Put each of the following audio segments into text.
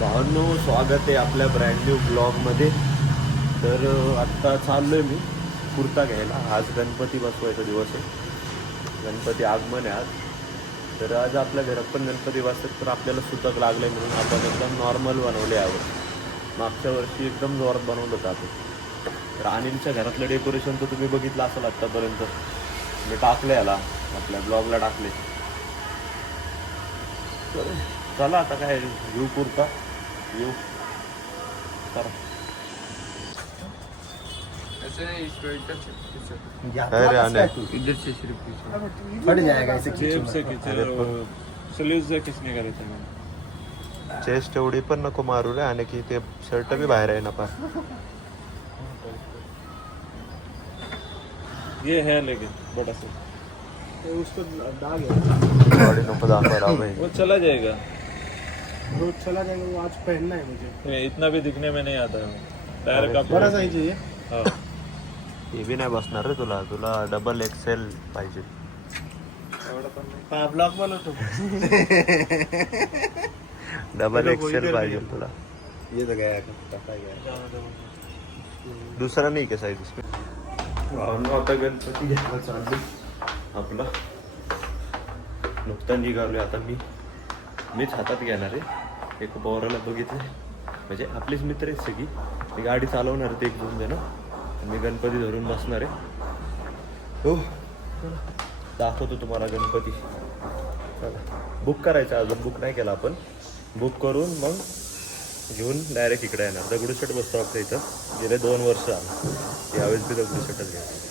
भावांनो, स्वागत आहे आपल्या ब्रँड न्यू ब्लॉगमध्ये. तर आत्ता चाललो आहे मी कुर्ता घ्यायला. आज गणपती बसवायचा दिवस आहे, गणपती आगमन आहे आज. तर आज आपल्या घरात पण गणपती बसतात, तर आपल्याला सुतक लागलं म्हणून आपण एकदम नॉर्मल बनवले यावर. मागच्या वर्षी एकदम जोरात बनवलं होतं आपण. तर अनिलच्या घरातलं डेकोरेशन तर तुम्ही बघितलं असेल आत्तापर्यंत. मी टाकलं याला, आपल्या ब्लॉगला टाकले. तर चला आता काय घेऊ कुर्ता, येऊ करा. अरे आने इधर से सिर्फ फट जाएगा ऐसे जेब से स्लीव से खींचने का रहता है. चेस्ट एवढी पण नको मारू रे, आणि की ते शर्ट बी बाहेर आहे ना पा. ये है लेकिन बड़ा सा उसको दाग है, बॉडी नको दाखवा राव भाई. वो चला जाएगा. रोज चला जाएगा. वो आज पहनना है मुझे. इतना भी दिखने में नहीं आता है. टायर का बड़ा साइज है ये. हाँ. हे बी नाही बसणार रे तुला. तुला डबल एक्सेल पाहिजे. ब्लॉग बनवतो. डबल एक्सेल पाहिजे तुला. ये तो गया गया. दुसरा नाही का साईज इसमें. आता गणपती घ्यायला चाललो आपला. नुकता निघालोय आता. मीच हातात घेणार आहे. एक पोराला बघितलं, म्हणजे आपलीच मित्र आहेत सगळी. मी गाडी चालवणार आहे, ते 1-2 जण. मी गणपती धरून बसणार आहे. हो, दाखवतो तुम्हाला गणपती. बुक करायचं, अजून बुक नाही केला आपण. बुक करून मग घेऊन डायरेक्ट इकडे येणार. दगडूशेठ बसतो आपल्या इथं. गेले 2 वर्ष आलं, यावेळेस बी दगडूशेठच घ्यायचं.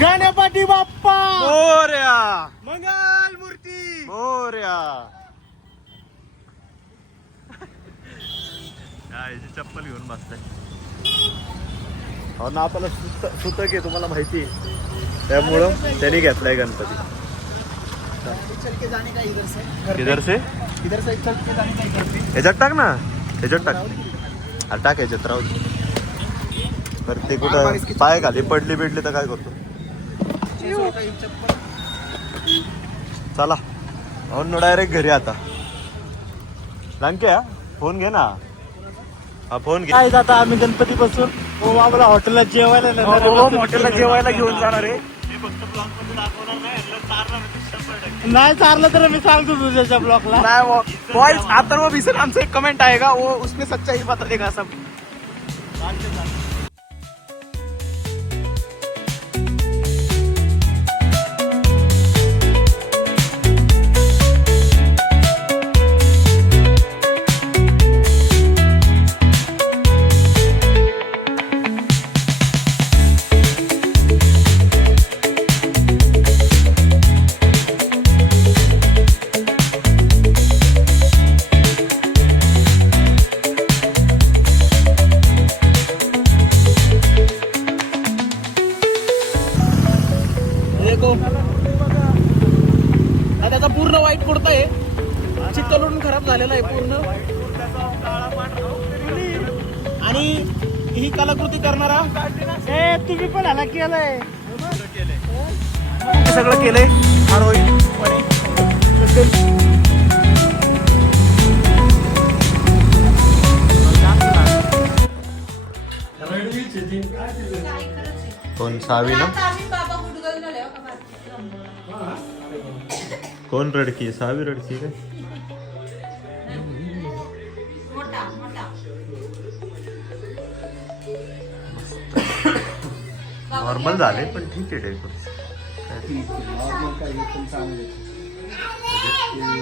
गणपती बाप्पा मोरया, मंगल मूर्ती. मोरया. चप्पल घेऊन बसताय. हो ना, आपल्याला सुतक आहे तुम्हाला माहिती आहे, त्यामुळं त्यांनी घेतलाय गणपती. चल के जाने का इधर से. किधर से? इधर से चल के जाने का इधर से. ह्याच्यात टाक ना, ह्याच्यात टाक. हा टाक ह्याच्यात, राहू दे. तर ते कुठं पाय खाली पडली बिडली तर काय करतो. चला हो डायरेक्ट घरी आता. लंक्या फोन घे ना. हा फोन घे. काय आता आम्ही गणपती बसून आम्हाला हॉटेलला जेवायला नेणार. हॉटेलला जेवायला घेऊन जाणार आहे. नाही चारलं तर मी सांगतो तुझ्या ब्लॉगला. नहीं बॉयज, अथर्व भीषण हमसे एक कमेंट आएगा, वो उसमें सच्चाई बता देगा सब. त्याचा पूर्ण वाईट कुर्ता आहे, चित्तलून खराब झालेला आहे पूर्ण. आणि ही कलाकृती करणारा तुम्ही पण ह्याला केलंय. सगळं केलंय कोण सावी ना? कोण रडकी? सावी रडकी काय? नॉर्मल झाले पण ठीक आहे.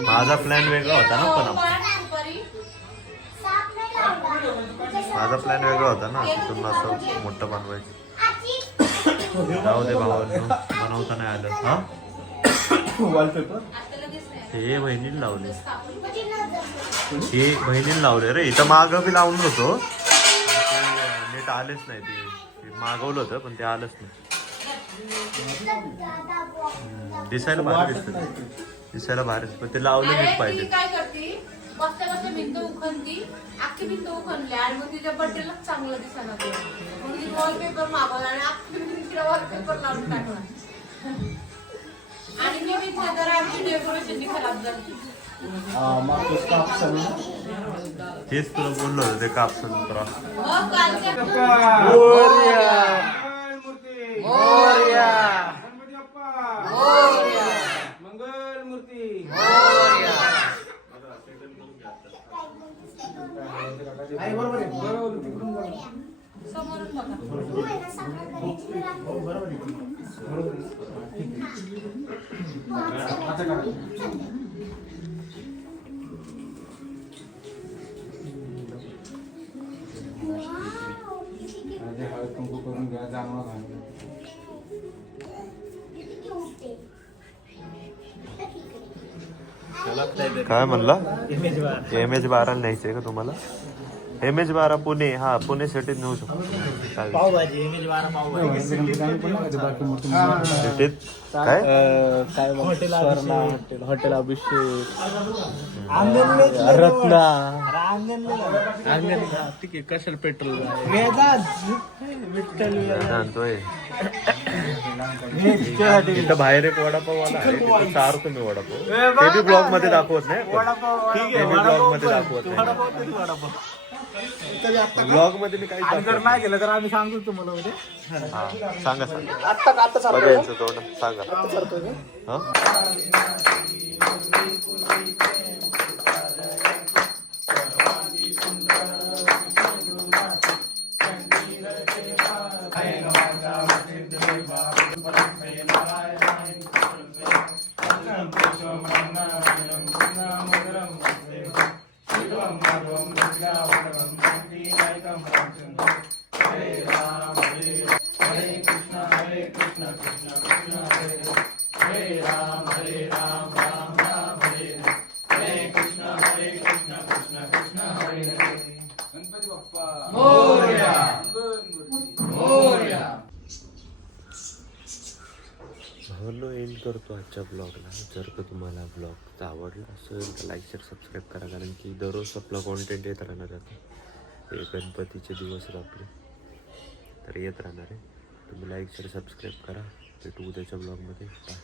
माझा प्लॅन वेगळा होता ना, पण माझा प्लॅन वेगळा होता ना, तिथून असं मोठं बनवायचं. जाऊ दे भावांनो, बनवता नाही आलं. हा, वॉलपेपर हे बहिणीला लावले. हे बहिणीला लावले रे. इथं मागं बी लावून होतो, नीट आलेच नाही. ते मागवलं होतं पण ते आलंच नाही. दिसायला भारी दिसत, दिसायला भारी, पण ते लावलं नीट पाहिजे. काय करते, बसल्या बसल्या भिंत उखनती, अख्खी भिंत उखनली आणि मग तिच्या बड्डेला चांगलं दिसायला लागलं. मग ती वॉलपेपर मागवला आणि अख्खी भिंतीला वॉलपेपर लावून टाकला. आणि मी इथे तर आमची डेकोरेशन खराब झाली. तेच तुला बोललो होतं ते कापसन त्रास. मग कालच्या समोरून बघा. काय म्हणला MS12 न्यायचंय का तुम्हाला? MS12 पुणे, हा पुणे सिटीत नेऊ शकतो. चालेल. पावभाजी मेजवाना पावभाजी सिटीत काय काय हॉटेल हॉटेल अभिषेक रत्ना ठीक आहे कशाला पेट्रोल आणतोय इथं बाहेर एक वडापाववाला आहे, तिथं चारतो मी वडापाव. ते बी ब्लॉग मध्ये दाखवत नाही, ते बी ब्लॉग मध्ये दाखवत नाही. ब्लॉग मध्ये मी काही जर नाही गेलं तर आम्ही सांगतो तुम्हाला म्हणजे सांगा सांगा आता बघायचं थोडं सांगा. हा भावनो एंड करतो आजच्या ब्लॉगला. जर का तुम्हाला ब्लॉग आवडला असेल तर लाईक शेअर सबस्क्राईब करा, कारण की दररोज आपला कॉन्टेंट येत राहणार आहे. हे गणपतीचे दिवस आहेत आपले, तर येत राहणार आहे. तुम्ही लाईक शेअर सबस्क्राईब करा. भेटू उद्याच्या ब्लॉगमध्ये. बाय.